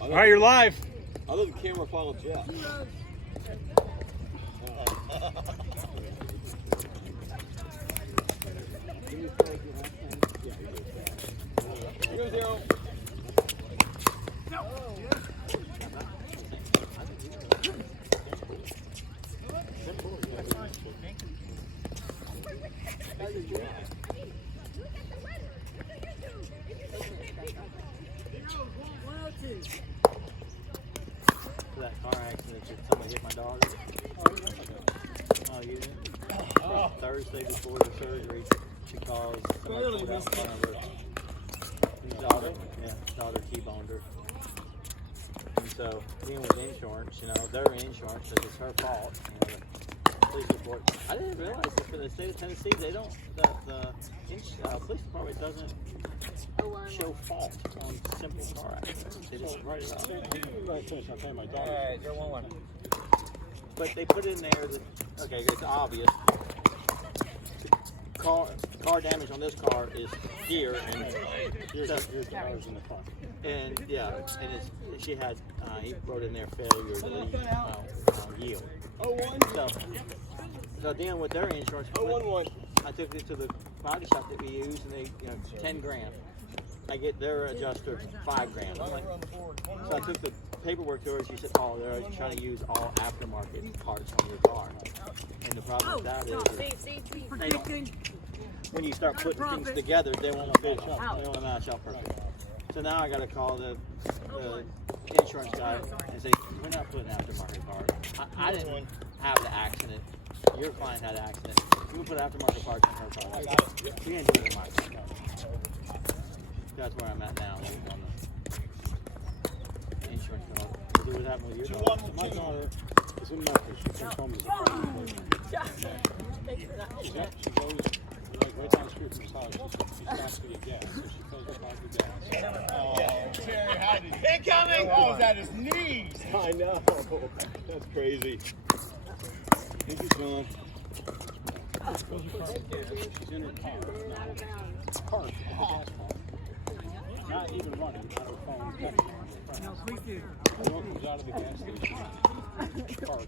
All right, you're live. I let the camera follow Jeff. Here goes Daryl. That car accident that somebody hit my daughter. Oh, you didn't? Thursday before the surgery, she calls somebody pulled out in front of her. His daughter T-boned her. And so, dealing with insurance, their insurance, if it's her fault, the police report. I didn't realize that for the state of Tennessee, they don't, the police department doesn't show fault on simple car accidents. They just write it off. Alright, you're 1-1. But they put in there that, okay, it's obvious. Car damage on this car is here, and here's the cars in the car. And she had, he wrote in there failure to yield. So dealing with their insurance, I took it to the body shop that we use, and they, $10,000. I get their adjuster $5,000. I'm like, so I took the paperwork to her, and she said, "Oh, they're trying to use all aftermarket parts on your car." And the problem with that is, they don't, when you start putting things together, they won't match up. They won't match up perfect. So now I got to call the insurance guy and say, "We're not putting aftermarket parts. I didn't have the accident. Your client had an accident. You can put aftermarket parts on her car. We ain't doing it in my car." That's where I'm at now. On the insurance company. What happened with your daughter? My daughter is in Memphis. She comes home as a friend. She goes right down the street from his house. She stops to get gas. So she fills up all the gas. Terry, how did incoming! Oh, was at his knees! I know. That's crazy. Thank you, Sean. She's in her car. Car. Not even running, out of her phone. The girl comes out of the gas station. Park.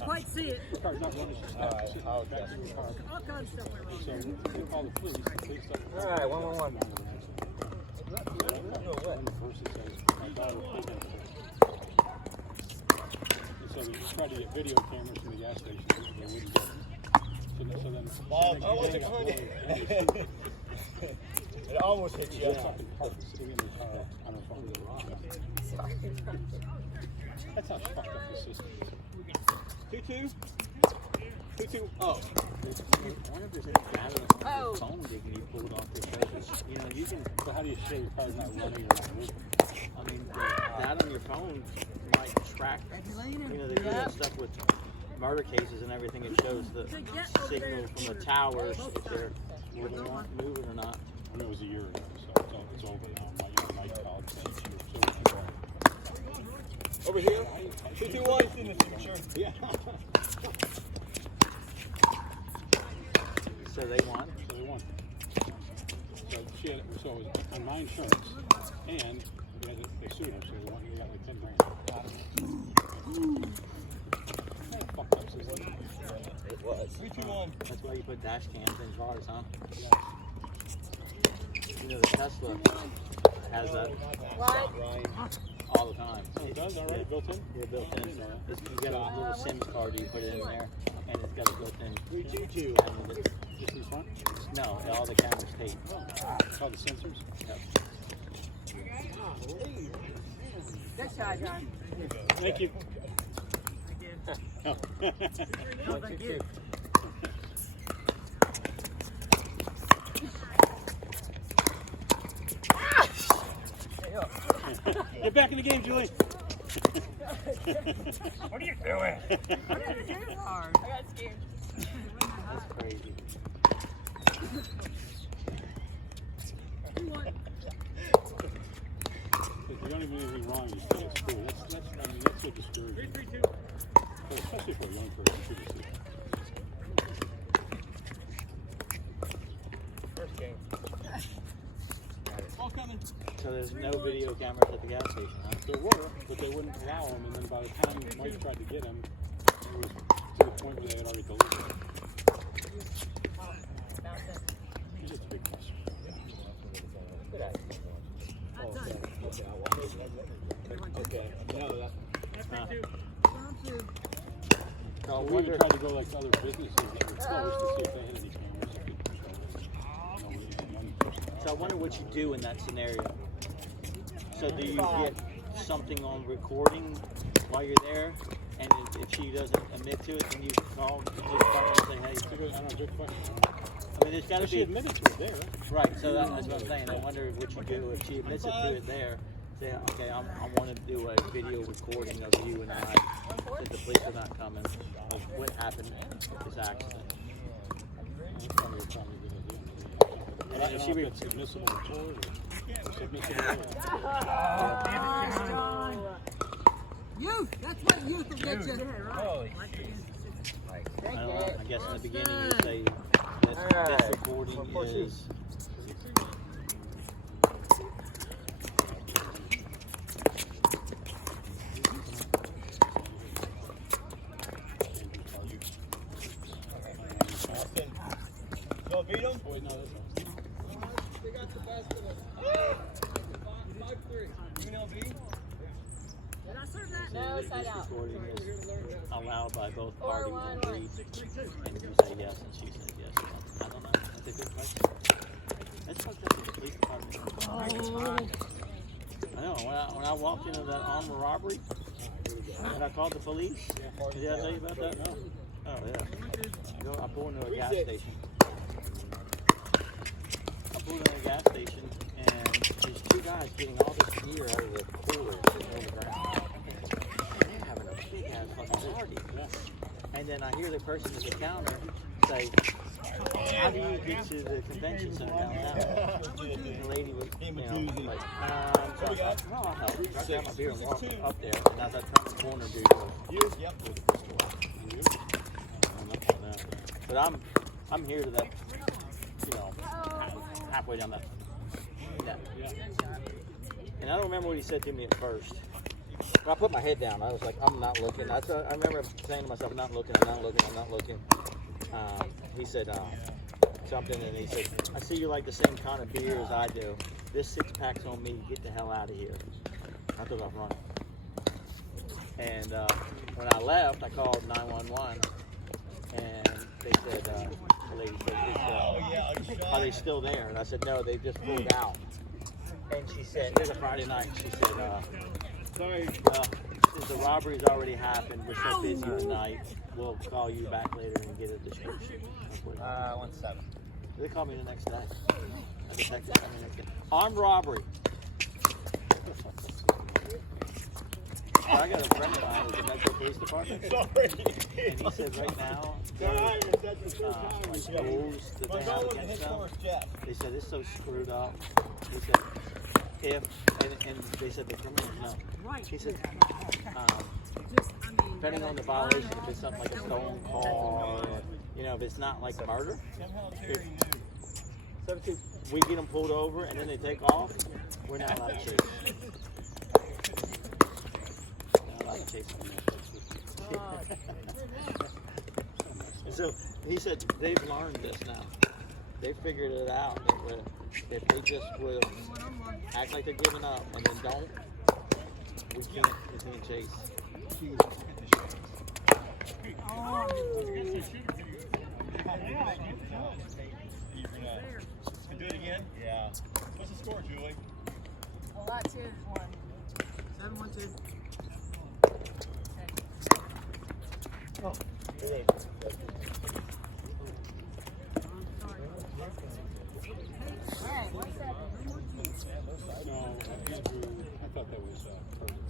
Quite see it. The car's not running. She's not sitting in the back of the car. All kinds of stuff went wrong. So they call the police. They start. All right, 1-1. One person says, "My daughter pulled into it." And so we tried to get video cameras from the gas station. They wouldn't get it. So then, It almost hit you. Sitting in the car on her phone. That's how fucked up the system is. 2-2. 2-2. Oh. I wonder if there's any data on your phone that can be pulled off your face. You can. So how do you show your car's not running or not moving? I mean, that on your phone might track. They do that stuff with murder cases and everything. It shows the signal from the towers if they're moving or not. I mean, it was a year ago, so it's over now. My called. Over here. 2-2-1. Yeah. So they won. So they won. So it was on my insurance, and they sued him, so they got like $10,000. Fucked up system. It was. 3-2-1. That's why you put dash cams in cars, huh? The Tesla has that all the time. Oh, it does already built in? Yeah, built in. You get a little SIM card, you put it in there, and it's got a built-in. 3-2-2. Just in front? No, all the cameras tape. All the sensors? Yep. Good shot, John. Thank you. No, thank you. Get back in the game, Julie. What are you doing? Hard. I got scared. That's crazy. If you don't even do anything wrong, you still at school. That's so discouraging. 3-3-2. Well, especially for a young person, too, to see. First game. So there's no video cameras at the gas station, huh? There were, but they wouldn't allow them. And then by the time Mike tried to get him, it was to the point where they had already delivered it. It's just a big question. Okay. No, that. So I We wonder. tried to go like to other businesses that were close to see if they had any cameras. So I wonder what you do in that scenario. So do you get something on recording while you're there, and if she doesn't admit to it, then you call the police department and say, hey. I don't know, good question. I mean, there's got to She be admitted to it there. right. So that's what I'm saying. I wonder what you do if she admits it to it there. Say, okay, I want to do a video recording of you and I, that the police are not coming, of what happened with this accident. That's probably a good idea. And I then if don't she know if it's admissible in court or submissible there. Youth, that's what youth will get you. Holy I don't know. I guess in the beginning you say this recording is. Go beat him. Wait, no, that's not. They got the best of us. 5-3. UNLV. Did I serve that? This recording is allowed by both parties and agreed. And you say yes, and she said yes. I don't know. That's a good question. That's fucked up with the police department. I know. When I walked into that armed robbery, and I called the police, did I tell you about that? No. Oh yeah. I pulled into a gas station. I pulled into a gas station, and there's two guys getting all this gear out of the cooler sitting on the ground. And they're having a big ass fucking party. And then I hear the person at the counter say, how do you get to the convention center downtown? And the lady was, like, so I thought, no, I'll help. So I grabbed my beer and walked up there, and as I turned the corner, dude goes, Yep. but I'm here to that, halfway down that. And I don't remember what he said to me at first. But I put my head down. I was like, I'm not looking. I remember saying to myself, I'm not looking. He said something, and he said, I see you like the same kind of beer as I do. This 6-pack's on me. Get the hell out of here. I took off running. And when I left, I called 911, and they said, the lady said, are they still there? And I said, no, they just pulled out. And she said, it was a Friday night. She said, sorry, since the robbery's already happened, we're so busy tonight, we'll call you back later and get a description. 1-7. They called me the next day. The detective called me the next day. Armed robbery. I got a friend of mine who's in the Metro Police Department. Sorry. And he said right now, like rules that they have against them, they said it's so screwed up. He said and they said the criminals know. He said depending on the violation, if it's something like a stolen car, or, if it's not like murder, if we get them pulled over and then they take off, we're not allowed to chase them. So he said they've learned this now. They figured it out. If they just will act like they're giving up and then don't, we can't chase. Do it again? Yeah. What's the score, Julie? Well, that's his one. 7-1-2. No, Andrew, I thought that was perfect.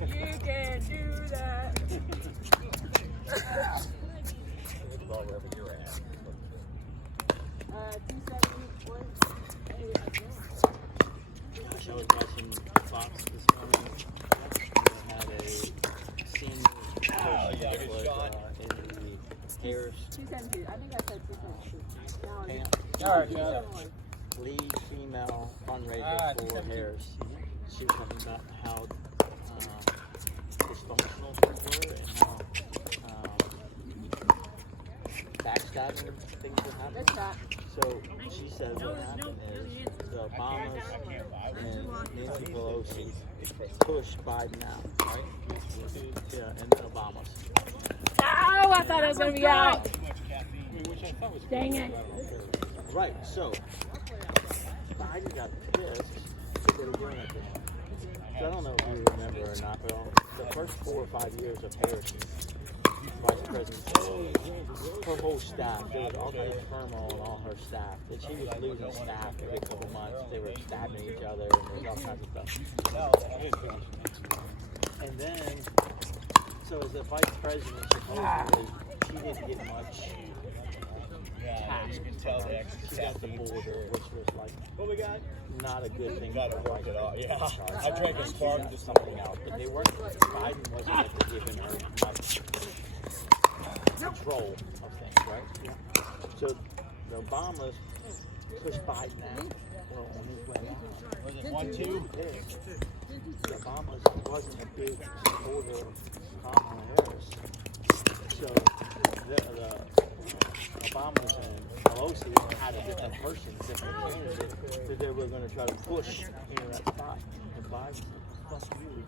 You can do that. Take a was shot. in the Harris 272. I think I said 272. Now it's camp. All right, yeah. Lead female fundraiser All right, for 272. Harris. She was talking about how dysfunctional things were and how backstabbing things would happen. That's right. So she said what happened is the Obamas and Nancy Pelosi pushed Biden out, right? Yeah, and the Obamas. Oh, I thought I was going to be out. Which I thought was Dang it. Right, so Biden got pissed that they were doing it. So I don't know if you remember or not, but the first 4 or 5 years of Harris's vice presidency, her whole staff, there was all kinds of turmoil in all her staff. That she was losing staff every couple months. They were stabbing each other, and there was all kinds of stuff. And then, so as the vice president, supposedly, she didn't get much. Yeah, you can tell the extra She got the caffeine. border, which was like What we got? not a good thing. Gotta for a work vice it out, yeah. president. I drank a Spartan Got this something else, but they weren't. Biden wasn't like giving her much control of things, right? So the Obamas pushed Biden out. Well, on his way out. Was it 1-2? The Obamas wasn't a big supporter of Kamala Harris. So the Obamas and Pelosi had a different person, different candidate that they were going to try to push into that spot. And Biden said, fuck you.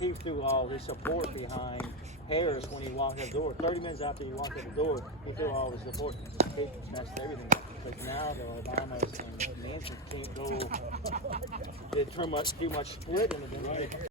He threw all his support behind Harris when he walked out the door. 30 minutes after he walked out the door, he threw all his support. He messed everything up. Because now the Obamas and Nancy can't go. They're too much split in the